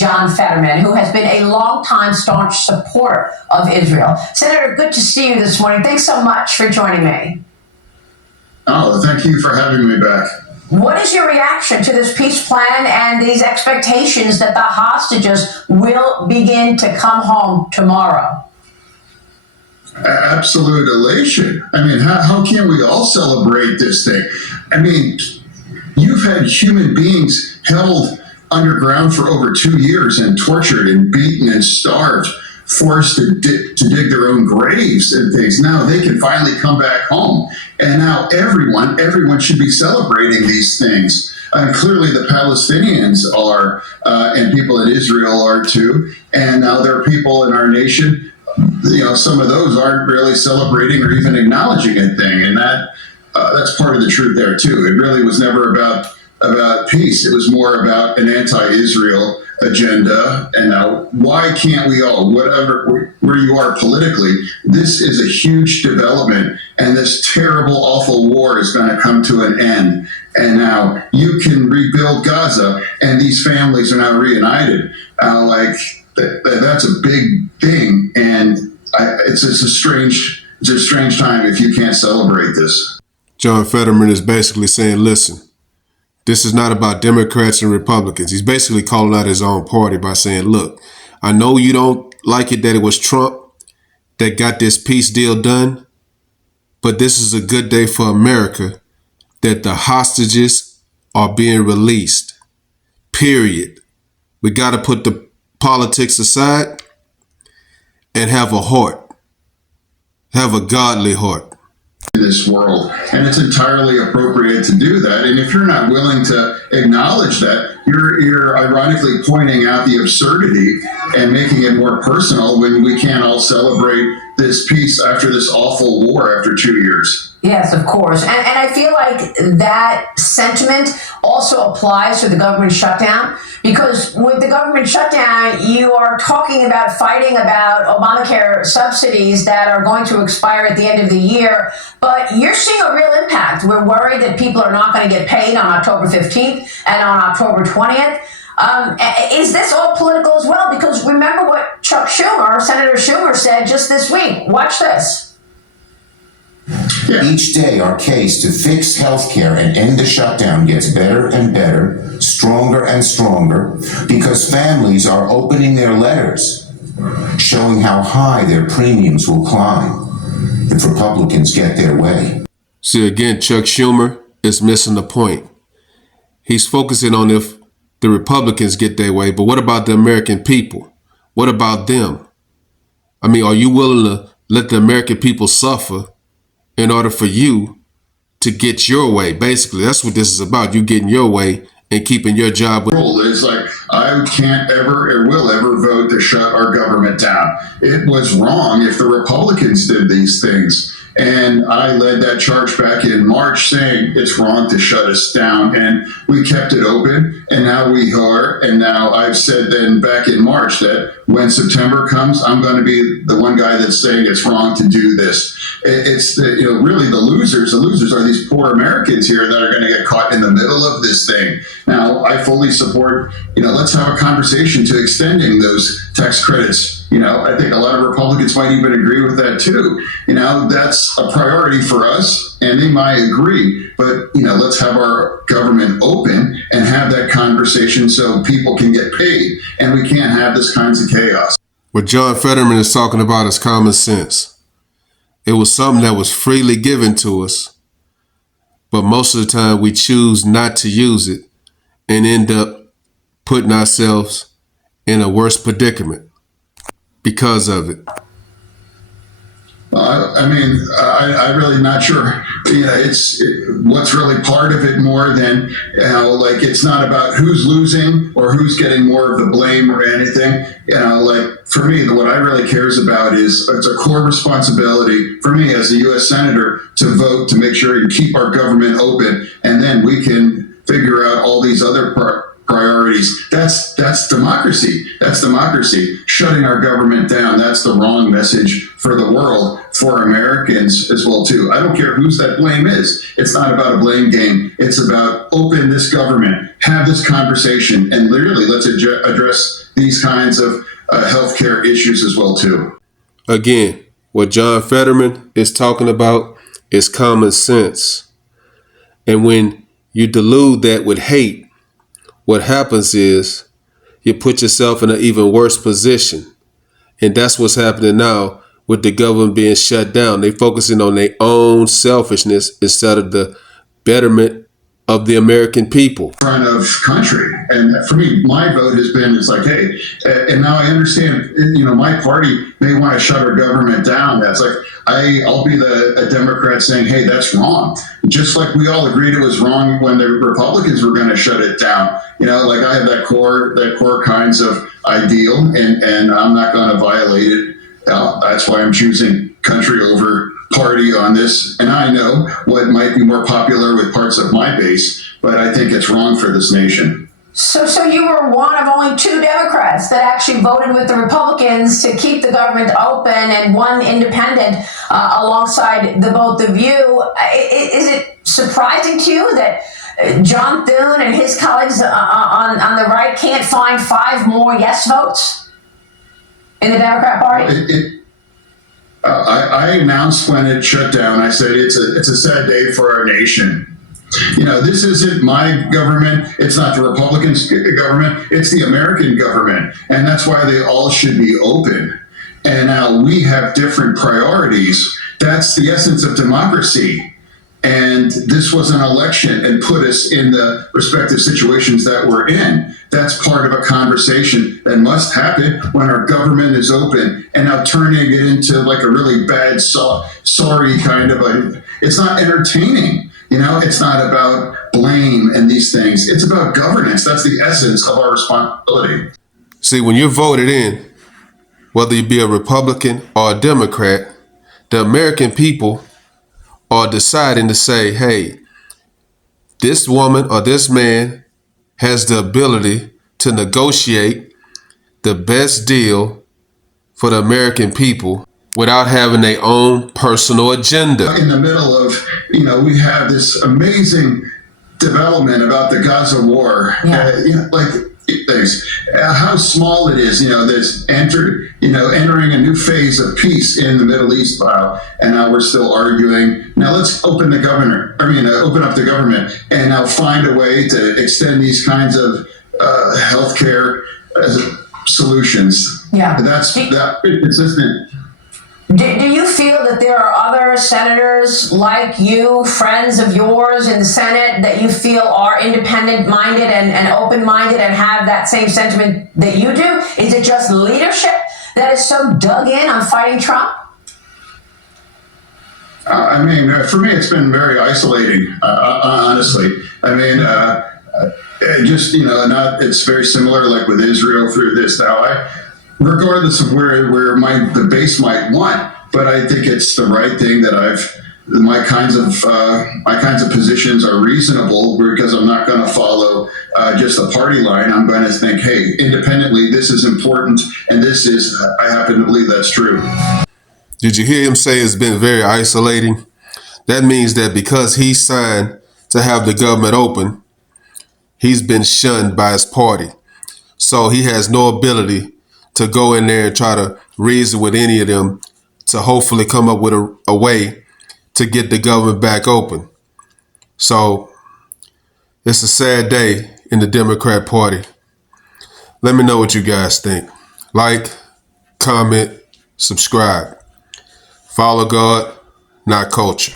John Fetterman, who has been a longtime staunch supporter of Israel. Senator, good to see you this morning. Thanks so much for joining me. Oh, thank you for having me back. What is your reaction to this peace plan and these expectations that the hostages will begin to come home tomorrow? Absolute elation. I mean, how can we all celebrate this thing? I mean, you've had human beings held underground for over 2 years and tortured and beaten and starved, forced to dig their own graves and things. Now they can finally come back home. And now everyone should be celebrating these things. Clearly the Palestinians are, and people in Israel are too. And now there are people in our nation, some of those aren't really celebrating or even acknowledging a thing. And that's part of the truth there too. It really was never about peace. It was more about an anti-Israel agenda. And now, why can't we all, whatever where you are politically, this is a huge development, and this terrible, awful war is going to come to an end. And now you can rebuild Gaza, and these families are now reunited. That's a big thing, and it's a strange time if you can't celebrate this. John Fetterman is basically saying, listen, this is not about Democrats and Republicans. He's basically calling out his own party by saying, look, I know you don't like it that it was Trump that got this peace deal done, but this is a good day for America that the hostages are being released, period. We got to put the politics aside and have a heart, have a godly heart. In this world, and it's entirely appropriate to do that. And if you're not willing to acknowledge that, you're ironically pointing out the absurdity and making it more personal when we can't all celebrate this peace after this awful war after 2 years. Yes, of course. And I feel like that sentiment also applies to the government shutdown, because with the government shutdown, you are talking about fighting about Obamacare subsidies that are going to expire at the end of the year, but you're seeing a real impact. We're worried that people are not going to get paid on October 15th and on October 20th. Is this all political as well? Because remember what Senator Schumer said just this week. Watch this. Yeah. Each day, our case to fix healthcare and end the shutdown gets better and better, stronger and stronger, because families are opening their letters, showing how high their premiums will climb if Republicans get their way. See, again, Chuck Schumer is missing the point. He's focusing on if the Republicans get their way, but what about the American people? What about them? I mean, are you willing to let the American people suffer in order for you to get your way? Basically, that's what this is about. You getting your way and keeping your job. It's like, I can't ever or will ever vote to shut our government down. It was wrong if the Republicans did these things. And I led that charge back in March saying it's wrong to shut us down. And we kept it open, and now we are. And now I've said then back in March that when September comes, I'm going to be the one guy that's saying it's wrong to do this. It's really the losers. The losers are these poor Americans here that are going to get caught in the middle of this thing. Now, I fully support, let's have a conversation to extending those tax credits. I think a lot of Republicans might even agree with that too. That's a priority for us, and they might agree. But, let's have our government open and have that conversation so people can get paid, and we can't have this kinds of chaos. What John Fetterman is talking about is common sense. It was something that was freely given to us, but most of the time we choose not to use it and end up putting ourselves in a worse predicament because of it. I'm really not sure. It's what's really part of it more than, it's not about who's losing or who's getting more of the blame or anything. For me, what I really cares about is it's a core responsibility for me as a U.S. Senator to vote to make sure and keep our government open, and then we can figure out all these other priorities. That's democracy. That's democracy. Shutting our government down, that's the wrong message for the world, for Americans as well too. I don't care whose that blame is. It's not about a blame game. It's about open this government, have this conversation, and literally let's address these kinds of healthcare issues as well too. Again, what John Fetterman is talking about is common sense. And when you delude that with hate, what happens is you put yourself in an even worse position. And that's what's happening now with the government being shut down. They're focusing on their own selfishness instead of the betterment of the American people. Front of country. And for me, my vote has been, it's like, hey, and now I understand, my party may want to shut our government down. That's like, I'll be a Democrat saying, hey, that's wrong. Just like we all agreed it was wrong when the Republicans were going to shut it down. Like I have that core kinds of ideal, and I'm not going to violate it. That's why I'm choosing country over party on this. And I know what might be more popular with parts of my base, but I think it's wrong for this nation. So you were one of only 2 Democrats that actually voted with the Republicans to keep the government open, and one independent alongside the both of you. Is it surprising to you that John Thune and his colleagues on the right can't find 5 more yes votes in the Democrat Party? I announced when it shut down, I said it's a sad day for our nation. This isn't my government. It's not the Republicans' government. It's the American government. And that's why they all should be open. And now we have different priorities. That's the essence of democracy. And this was an election and put us in the respective situations that we're in. That's part of a conversation that must happen when our government is open. And now turning it into like a really bad, sorry kind of it's not entertaining. It's not about blame and these things. It's about governance. That's the essence of our responsibility. See, when you're voted in, whether you be a Republican or a Democrat, the American people are deciding to say, hey, this woman or this man has the ability to negotiate the best deal for the American people without having their own personal agenda. In the middle of, we have this amazing development about the Gaza war. Things, how small it is, this entering a new phase of peace in the Middle East, and now we're still arguing. Now let's open open up the government, and now find a way to extend these kinds of healthcare solutions. Yeah, that's consistent. Do you feel that there are other senators like you, friends of yours in the Senate, that you feel are independent-minded and open-minded and have that same sentiment that you do? Is it just leadership that is so dug in on fighting Trump? For me, it's been very isolating, honestly. It's very similar like with Israel through this. Now, regardless of where the base might want, but I think it's the right thing that my kinds of positions are reasonable, because I'm not going to follow just the party line. I'm going to think, hey, independently, this is important, and I happen to believe that's true. Did you hear him say it's been very isolating? That means that because he signed to have the government open, he's been shunned by his party. So he has no ability to go in there and try to reason with any of them to hopefully come up with a way to get the government back open. So it's a sad day in the Democrat Party. Let me know what you guys think. Like, comment, subscribe. Follow God, not culture.